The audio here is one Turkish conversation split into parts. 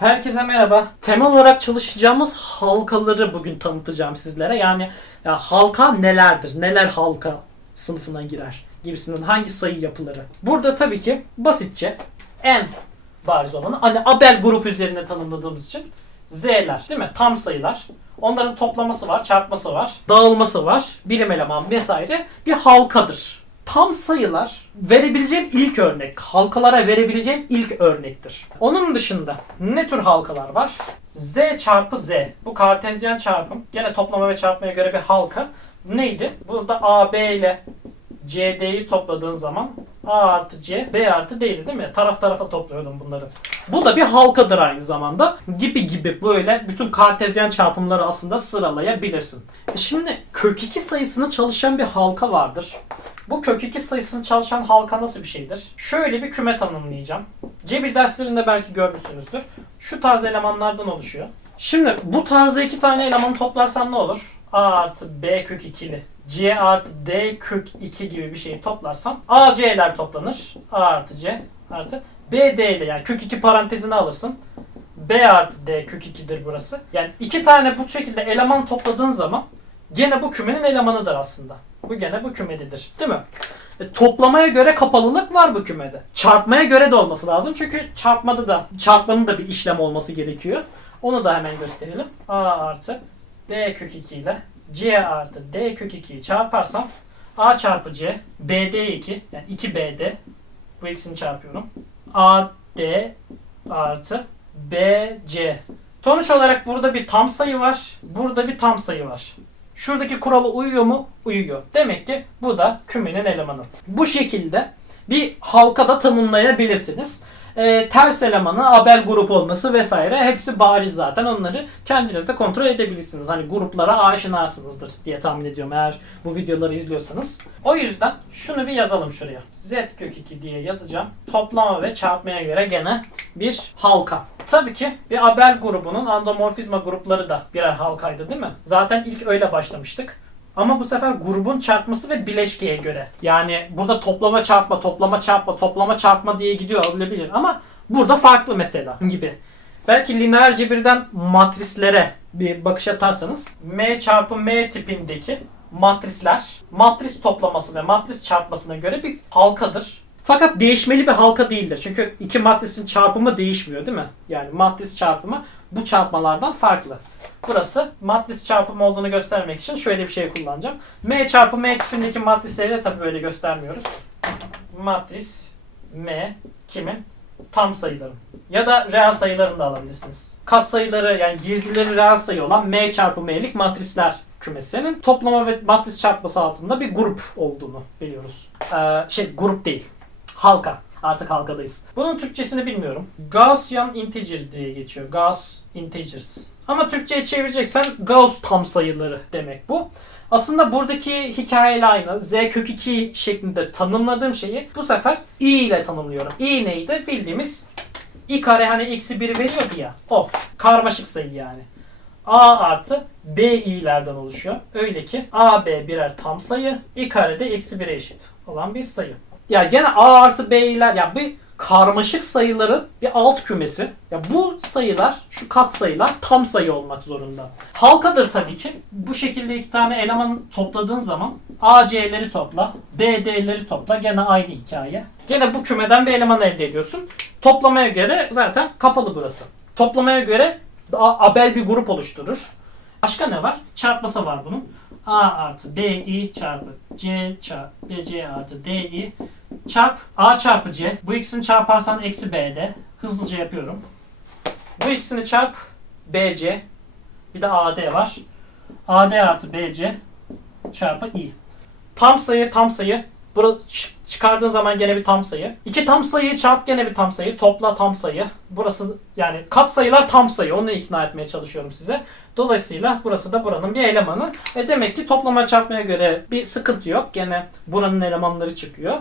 Herkese merhaba. Temel olarak çalışacağımız halkaları bugün tanıtacağım sizlere. Yani ya halka nelerdir? Neler halka sınıfına girer? Gibisinden hangi sayı yapıları? Burada tabii ki basitçe en bariz olanı hani Abel grup üzerinde tanımladığımız için Z'ler değil mi? Tam sayılar. Onların toplaması var, çarpması var, dağılması var, birim eleman vesaire bir halkadır. Tam sayılar verebileceğim ilk örnek, halkalara verebileceğim ilk örnektir. Onun dışında ne tür halkalar var? Z çarpı Z. Bu kartezyen çarpım. Gene toplama ve çarpmaya göre bir halka. Neydi? Burada AB ile CD'yi topladığın zaman A artı C, B artı D'ydi değil mi? Taraf tarafa topluyordum bunları. Bu da bir halkadır aynı zamanda. Gibi gibi böyle bütün kartezyen çarpımları aslında sıralayabilirsin. E Şimdi kök 2 sayısını çalışan bir halka vardır. Bu kök 2 sayısını çalışan halka nasıl bir şeydir? Şöyle bir küme tanımlayacağım. Cebir derslerinde belki görmüşsünüzdür. Şu tarz elemanlardan oluşuyor. Şimdi bu tarzda iki tane elemanı toplarsam ne olur? A artı B kök 2'li C artı D kök 2 gibi bir şeyi toplarsam A C'ler toplanır. A artı C artı B D ile yani kök 2 parantezine alırsın. B artı D kök 2'dir burası. Yani iki tane bu şekilde eleman topladığın zaman gene bu kümenin elemanıdır aslında. Bu gene bu kümededir. Değil mi? E, toplamaya göre kapalılık var bu kümede. Çarpmaya göre de olması lazım. Çünkü çarpmada da çarpmanın da bir işlem olması gerekiyor. Onu da hemen gösterelim. A artı B kök 2 ile C artı D kök 2'yi çarparsam A çarpı C BD 2 yani 2BD bu ikisini çarpıyorum. AD artı BC Sonuç olarak burada bir tam sayı var. Burada bir tam sayı var. Şuradaki kurala uyuyor mu? Uyuyor. Demek ki bu da kümenin elemanı. Bu şekilde bir halkada tanımlayabilirsiniz. Ee, ters elemanı, abel grup olması vesaire hepsi bariz zaten. Onları kendiniz de kontrol edebilirsiniz. Hani gruplara aşinasınızdır diye tahmin ediyorum eğer bu videoları izliyorsanız. O yüzden şunu bir yazalım şuraya. Z kök 2 diye yazacağım. Toplama ve çarpmaya göre gene bir halka. Tabii ki bir abel grubunun andomorfizma grupları da birer halkaydı değil mi? Zaten ilk öyle başlamıştık. Ama bu sefer grubun çarpması ve bileşkeye göre. Yani burada toplama çarpma, toplama çarpma, toplama çarpma diye gidiyor olabilir ama burada farklı mesela gibi. Belki lineer cebirden matrislere bir bakış atarsanız M çarpı M tipindeki matrisler matris toplaması ve matris çarpmasına göre bir halkadır. Fakat değişmeli bir halka değildir. Çünkü iki matrisin çarpımı değişmiyor değil mi? Yani matris çarpımı bu çarpmalardan farklı. Burası matris çarpımı olduğunu göstermek için şöyle bir şey kullanacağım. M çarpı M tipindeki matrisleri de tabii böyle göstermiyoruz. Matris M kimin? Tam sayıların. Ya da reel sayılarını da alabilirsiniz. Kat sayıları yani girdileri reel sayı olan M çarpı M'lik matrisler kümesinin toplama ve matris çarpması altında bir grup olduğunu biliyoruz. Ee, şey grup değil. Halka. Artık halkadayız. Bunun Türkçesini bilmiyorum. Gaussian integer diye geçiyor. Gauss integers. Ama Türkçe'ye çevireceksen Gauss tam sayıları demek bu. Aslında buradaki hikayeyle aynı. Z kök 2 şeklinde tanımladığım şeyi bu sefer i ile tanımlıyorum. i neydi? Bildiğimiz i kare hani eksi 1'i veriyordu ya. O. Karmaşık sayı yani. A artı B i'lerden oluşuyor. Öyle ki A, B birer tam sayı. i kare de eksi 1'e eşit olan bir sayı. Ya gene A artı B i'ler ya bir karmaşık sayıların bir alt kümesi. Ya bu sayılar, şu kat sayılar tam sayı olmak zorunda. Halkadır tabii ki. Bu şekilde iki tane eleman topladığın zaman A, C'leri topla, B, D'leri topla. Gene aynı hikaye. Gene bu kümeden bir eleman elde ediyorsun. Toplamaya göre zaten kapalı burası. Toplamaya göre abel bir grup oluşturur. Başka ne var? Çarpması var bunun. A artı BI çarpı C çarpı BC artı DI çarp A çarpı C. Bu ikisini çarparsan eksi B'de. Hızlıca yapıyorum. Bu ikisini çarp BC. Bir de AD var. AD artı BC çarpı I. Tam sayı tam sayı. Burada çıkardığın zaman gene bir tam sayı. İki tam sayıyı çarp gene bir tam sayı. Topla tam sayı. Burası yani kat sayılar tam sayı. Onu ikna etmeye çalışıyorum size. Dolayısıyla burası da buranın bir elemanı. E demek ki toplama çarpmaya göre bir sıkıntı yok. Gene buranın elemanları çıkıyor.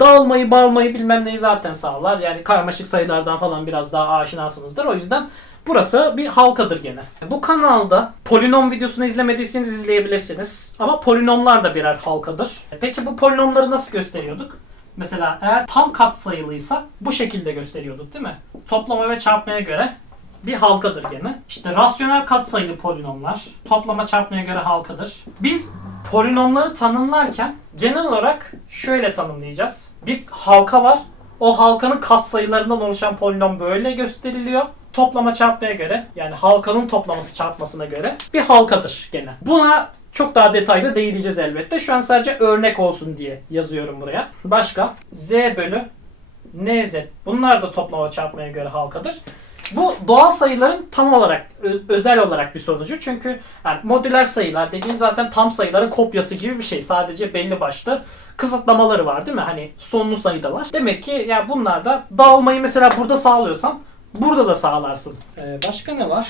Dağılmayı, bağılmayı bilmem neyi zaten sağlar. Yani karmaşık sayılardan falan biraz daha aşinasınızdır. O yüzden Burası bir halkadır gene. Bu kanalda polinom videosunu izlemediyseniz izleyebilirsiniz. Ama polinomlar da birer halkadır. Peki bu polinomları nasıl gösteriyorduk? Mesela eğer tam kat sayılıysa bu şekilde gösteriyorduk değil mi? Toplama ve çarpmaya göre bir halkadır gene. İşte rasyonel katsayılı polinomlar toplama çarpmaya göre halkadır. Biz polinomları tanımlarken genel olarak şöyle tanımlayacağız. Bir halka var. O halkanın katsayılarından oluşan polinom böyle gösteriliyor. Toplama çarpmaya göre yani halkanın toplaması çarpmasına göre bir halkadır gene. Buna çok daha detaylı değineceğiz elbette. Şu an sadece örnek olsun diye yazıyorum buraya. Başka z bölü nz. Bunlar da toplama çarpmaya göre halkadır. Bu doğal sayıların tam olarak özel olarak bir sonucu. Çünkü yani modüler sayılar dediğim zaten tam sayıların kopyası gibi bir şey. Sadece belli başlı kısıtlamaları var değil mi? Hani sonlu sayıda var. Demek ki ya bunlar da dağılmayı mesela burada sağlıyorsan burada da sağlarsın. Ee, başka ne var?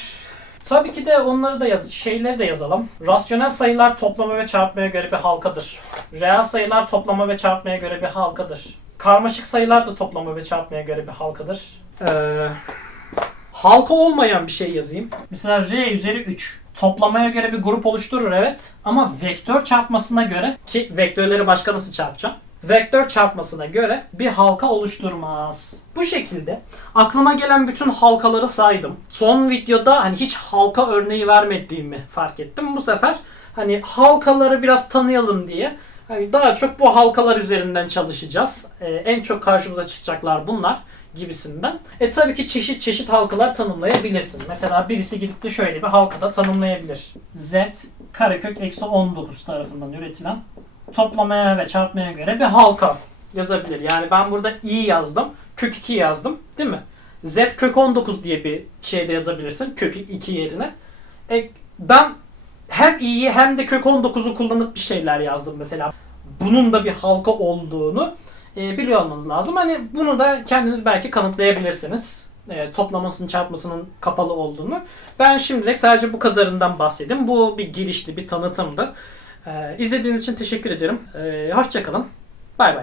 Tabii ki de onları da yaz şeyleri de yazalım. Rasyonel sayılar toplama ve çarpmaya göre bir halkadır. Reel sayılar toplama ve çarpmaya göre bir halkadır. Karmaşık sayılar da toplama ve çarpmaya göre bir halkadır. Ee, halka olmayan bir şey yazayım. Mesela R üzeri 3. Toplamaya göre bir grup oluşturur evet. Ama vektör çarpmasına göre ki vektörleri başka nasıl çarpacağım? Vektör çarpmasına göre bir halka oluşturmaz. Bu şekilde aklıma gelen bütün halkaları saydım. Son videoda hani hiç halka örneği vermediğimi fark ettim. Bu sefer hani halkaları biraz tanıyalım diye hani daha çok bu halkalar üzerinden çalışacağız. Ee, en çok karşımıza çıkacaklar bunlar gibisinden. E tabii ki çeşit çeşit halkalar tanımlayabilirsin. Mesela birisi gidip de şöyle bir halkada tanımlayabilir. Z karekök eksi 19 tarafından üretilen toplamaya ve çarpmaya göre bir halka yazabilir. Yani ben burada i yazdım, kök 2 yazdım değil mi? Z kök 19 diye bir şey de yazabilirsin kök 2 yerine. E, ben hem i'yi hem de kök 19'u kullanıp bir şeyler yazdım mesela. Bunun da bir halka olduğunu e, biliyor olmanız lazım. Hani bunu da kendiniz belki kanıtlayabilirsiniz. E, toplamasının çarpmasının kapalı olduğunu. Ben şimdilik sadece bu kadarından bahsedeyim. Bu bir girişti, bir tanıtımdı. E, izlediğiniz için teşekkür ederim. E, hoşçakalın. Bay bay.